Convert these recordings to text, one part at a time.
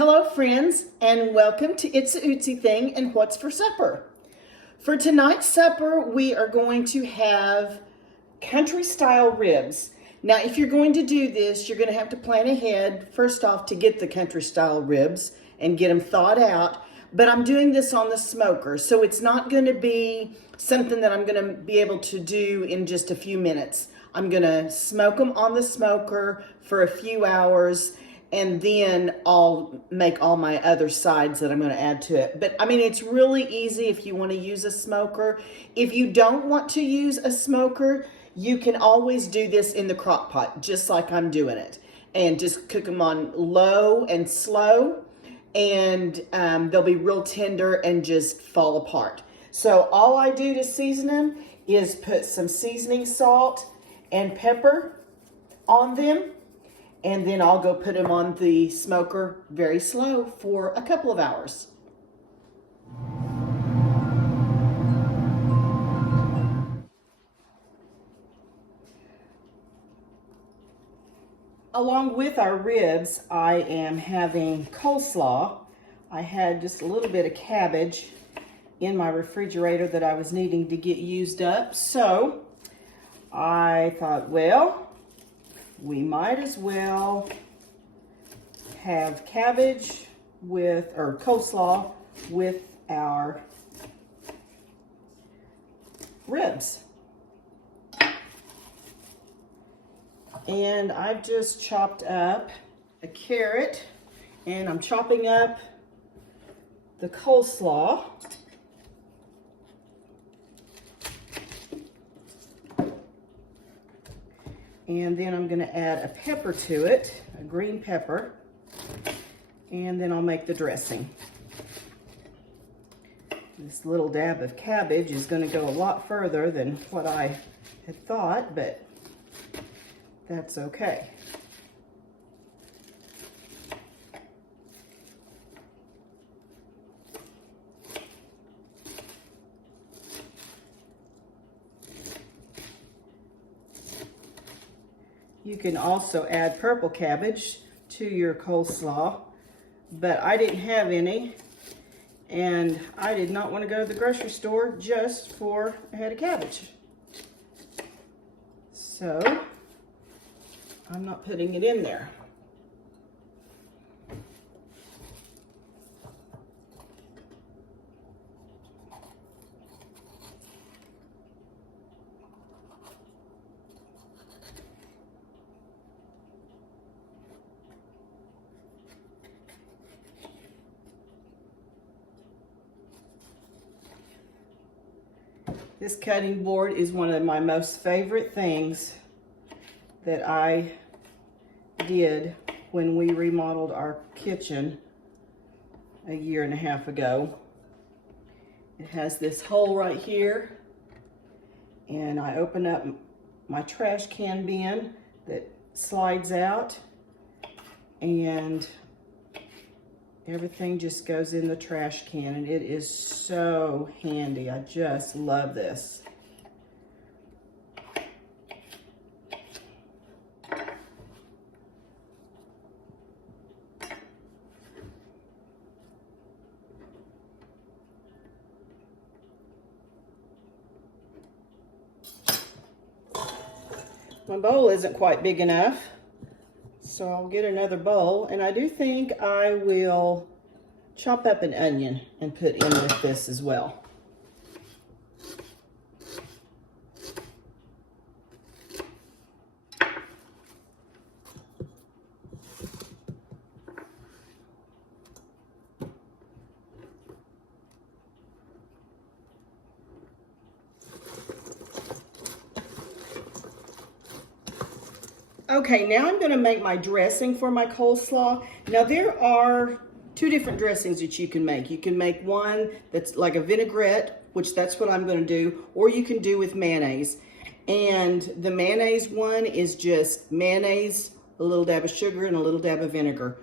Hello friends, and welcome to It's a Ootsy Thing and What's for Supper. For tonight's supper, we are going to have country style ribs. Now, if you're going to do this, you're going to have to plan ahead, first off, to get the country style ribs and get them thawed out. But I'm doing this on the smoker, so it's not going to be something that I'm going to be able to do in just a few minutes. I'm going to smoke them on the smoker for a few hours, and then I'll make all my other sides that I'm going to add to it. But I mean, it's really easy if you want to use a smoker. If you don't want to use a smoker, you can always do this in the crock pot, just like I'm doing it. And just cook them on low and slow, and they'll be real tender and just fall apart. So all I do to season them is put some seasoning salt and pepper on them, and then I'll go put them on the smoker very slow for a couple of hours. Along with our ribs, I am having coleslaw. I had just a little bit of cabbage in my refrigerator that I was needing to get used up. So I thought, well, we might as well have cabbage with, or coleslaw with our ribs. And I've just chopped up a carrot, and I'm chopping up the coleslaw. And then I'm going to add a pepper to it, a green pepper, and then I'll make the dressing. This little dab of cabbage is going to go a lot further than what I had thought, but that's okay. You can also add purple cabbage to your coleslaw, but I didn't have any, and I did not want to go to the grocery store just for a head of cabbage. So I'm not putting it in there. This cutting board is one of my most favorite things that I did when we remodeled our kitchen a year and a half ago. It has this hole right here, and I open up my trash can bin that slides out, and everything just goes in the trash can, and it is so handy. I just love this. My bowl isn't quite big enough, so I'll get another bowl, and I do think I will chop up an onion and put in with this as well. Okay, now I'm going to make my dressing for my coleslaw. Now there are two different dressings that you can make. You can make one that's like a vinaigrette, which that's what I'm going to do, or you can do with mayonnaise. And the mayonnaise one is just mayonnaise, a little dab of sugar, and a little dab of vinegar.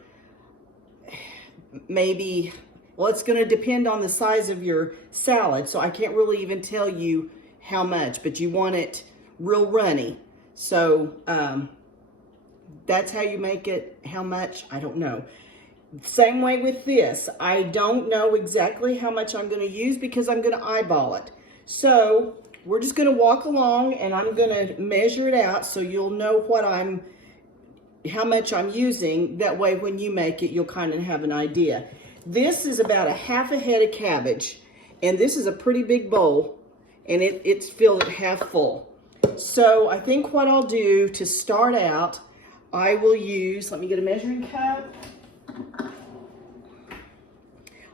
Maybe, well, it's going to depend on the size of your salad, so I can't really even tell you how much, but you want it real runny. So that's how you make it. How much? I don't know. Same way with this. I don't know exactly how much I'm going to use because I'm going to eyeball it. So we're just going to walk along and I'm going to measure it out so you'll know how much I'm using. That way when you make it, you'll kind of have an idea. This is about a half a head of cabbage, and this is a pretty big bowl, and it's filled at half full. So I think what I'll do to start out, I will use, let me get a measuring cup.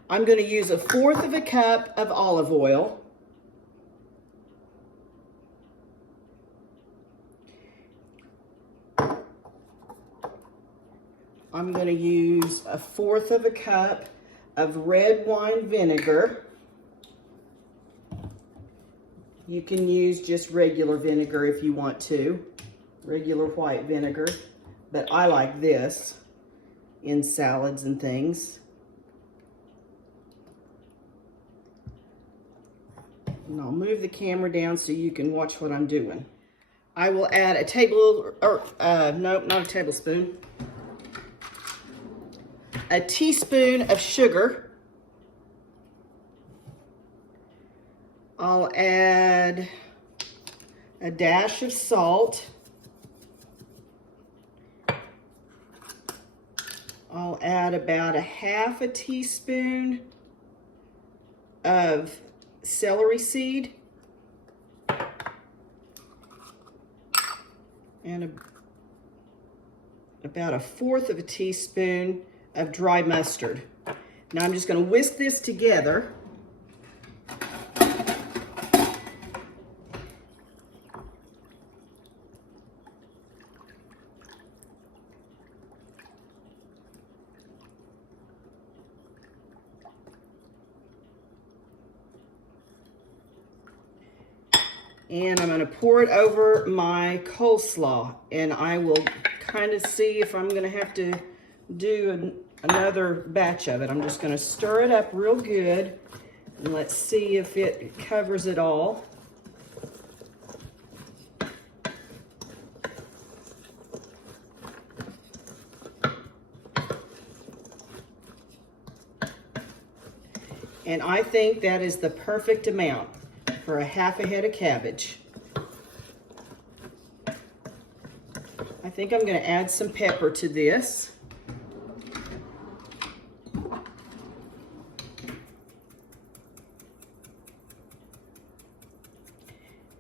I'm going to use 1/4 of a cup of olive oil. I'm going to use 1/4 of a cup of red wine vinegar. You can use just regular vinegar if you want to, regular white vinegar, but I like this in salads and things. And I'll move the camera down so you can watch what I'm doing. I will add a teaspoon of sugar. I'll add a dash of salt. I'll add about 1/2 teaspoon of celery seed and about 1/4 teaspoon of dry mustard. Now I'm just going to whisk this together. And I'm going to pour it over my coleslaw, and I will kind of see if I'm going to have to do another batch of it. I'm just going to stir it up real good, and let's see if it covers it all. And I think that is the perfect amount for 1/2 head of cabbage. I think I'm going to add some pepper to this.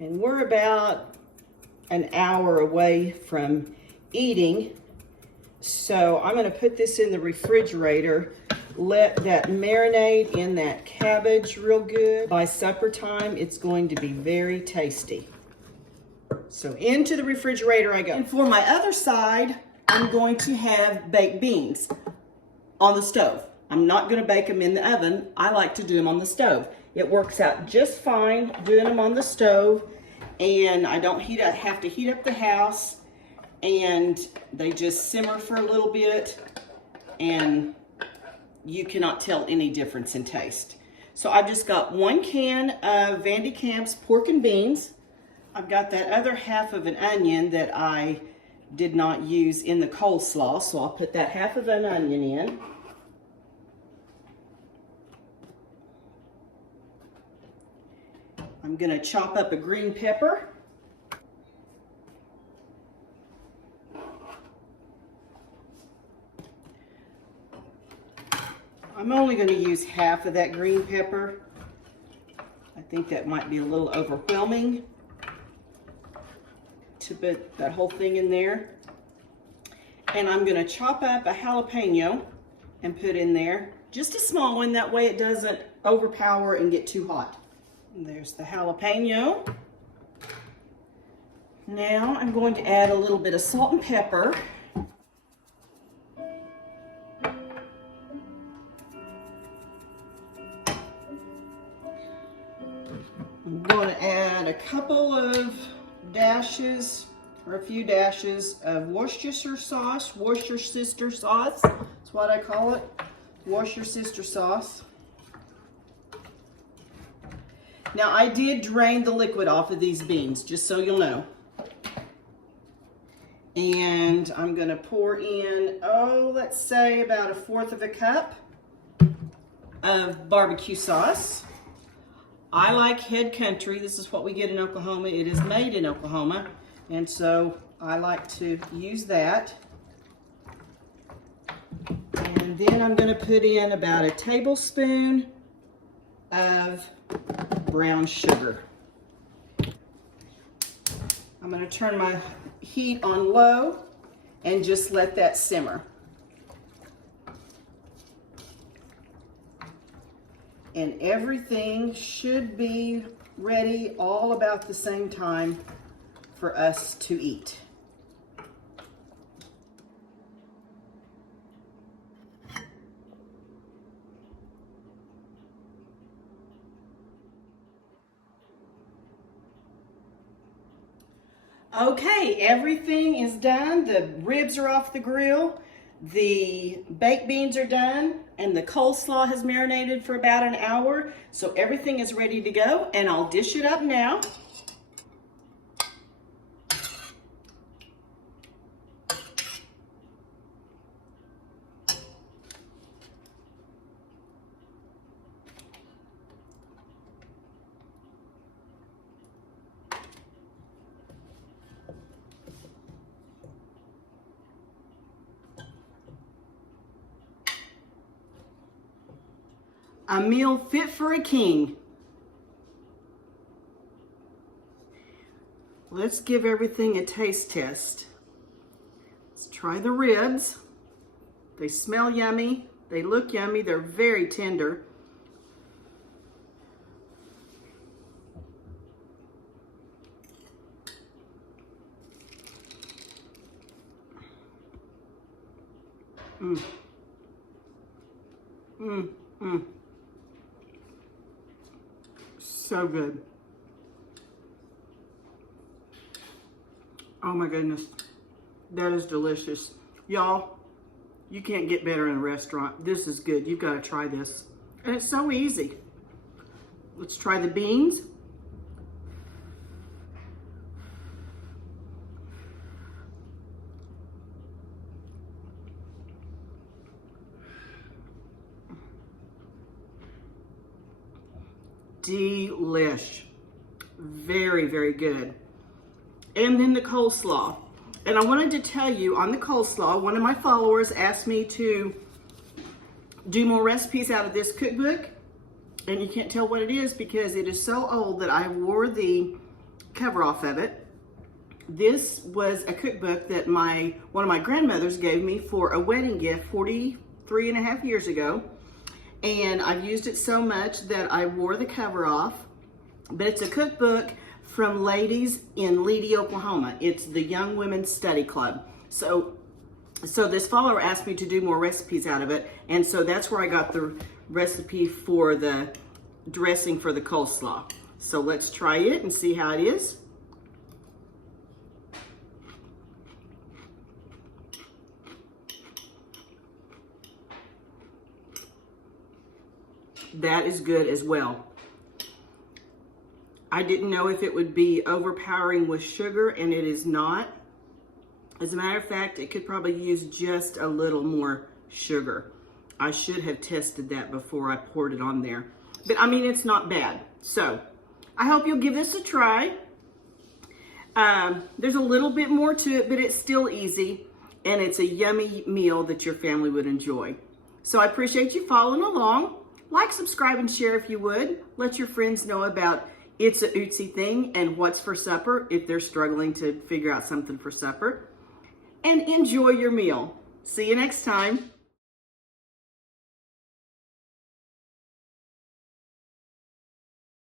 And we're about an hour away from eating, so I'm going to put this in the refrigerator. Let that marinate in that cabbage real good. By supper time, it's going to be very tasty. So into the refrigerator I go. And for my other side, I'm going to have baked beans on the stove. I'm not going to bake them in the oven. I like to do them on the stove. It works out just fine doing them on the stove, and I don't have to heat up the house, and they just simmer for a little bit, and you cannot tell any difference in taste. So I've just got 1 can of Van de Kamp's pork and beans. I've got that other 1/2 of an onion that I did not use in the coleslaw, so I'll put that 1/2 of an onion in. I'm gonna chop up a green pepper. I'm only going to use 1/2 of that green pepper. I think that might be a little overwhelming to put that whole thing in there. And I'm going to chop up a jalapeno and put in there. Just a small one, that way it doesn't overpower and get too hot. And there's the jalapeno. Now I'm going to add a little bit of salt and pepper. I'm going to add a couple of dashes, or a few dashes of Worcestershire sauce. Worcestershire sauce, that's what I call it. Worcestershire sauce. Now I did drain the liquid off of these beans, just so you'll know. And I'm gonna pour in, let's say about 1/4 cup of barbecue sauce. I like Head Country. This is what we get in Oklahoma. It is made in Oklahoma. And so I like to use that. And then I'm gonna put in about 1 tablespoon of brown sugar. I'm gonna turn my heat on low and just let that simmer. And everything should be ready all about the same time for us to eat. Okay, everything is done. The ribs are off the grill. The baked beans are done, and the coleslaw has marinated for about an hour. So everything is ready to go, and I'll dish it up now. A meal fit for a king. Let's give everything a taste test. Let's try the ribs. They smell yummy. They look yummy. They're very tender. Mmm. Mmm. Mmm. So good. Oh my goodness. That is delicious. Y'all, you can't get better in a restaurant. This is good. You've got to try this. And it's so easy. Let's try the beans. Delish. Very, very good. And then the coleslaw. And I wanted to tell you on the coleslaw, one of my followers asked me to do more recipes out of this cookbook. And you can't tell what it is because it is so old that I wore the cover off of it. This was a cookbook that one of my grandmothers gave me for a wedding gift 43.5 years ago. And I've used it so much that I wore the cover off. But it's a cookbook from ladies in Leedy, Oklahoma. It's the Young Women's Study Club. So this follower asked me to do more recipes out of it. And so that's where I got the recipe for the dressing for the coleslaw. So let's try it and see how it is. That is good as well. I didn't know if it would be overpowering with sugar, and it is not. As a matter of fact, it could probably use just a little more sugar. I should have tested that before I poured it on there. But I mean, it's not bad. So I hope you'll give this a try. There's a little bit more to it, but it's still easy. And it's a yummy meal that your family would enjoy. So I appreciate you following along. Like, subscribe, and share if you would. Let your friends know about It's a Ootsy Thing and what's for supper if they're struggling to figure out something for supper. And enjoy your meal. See you next time.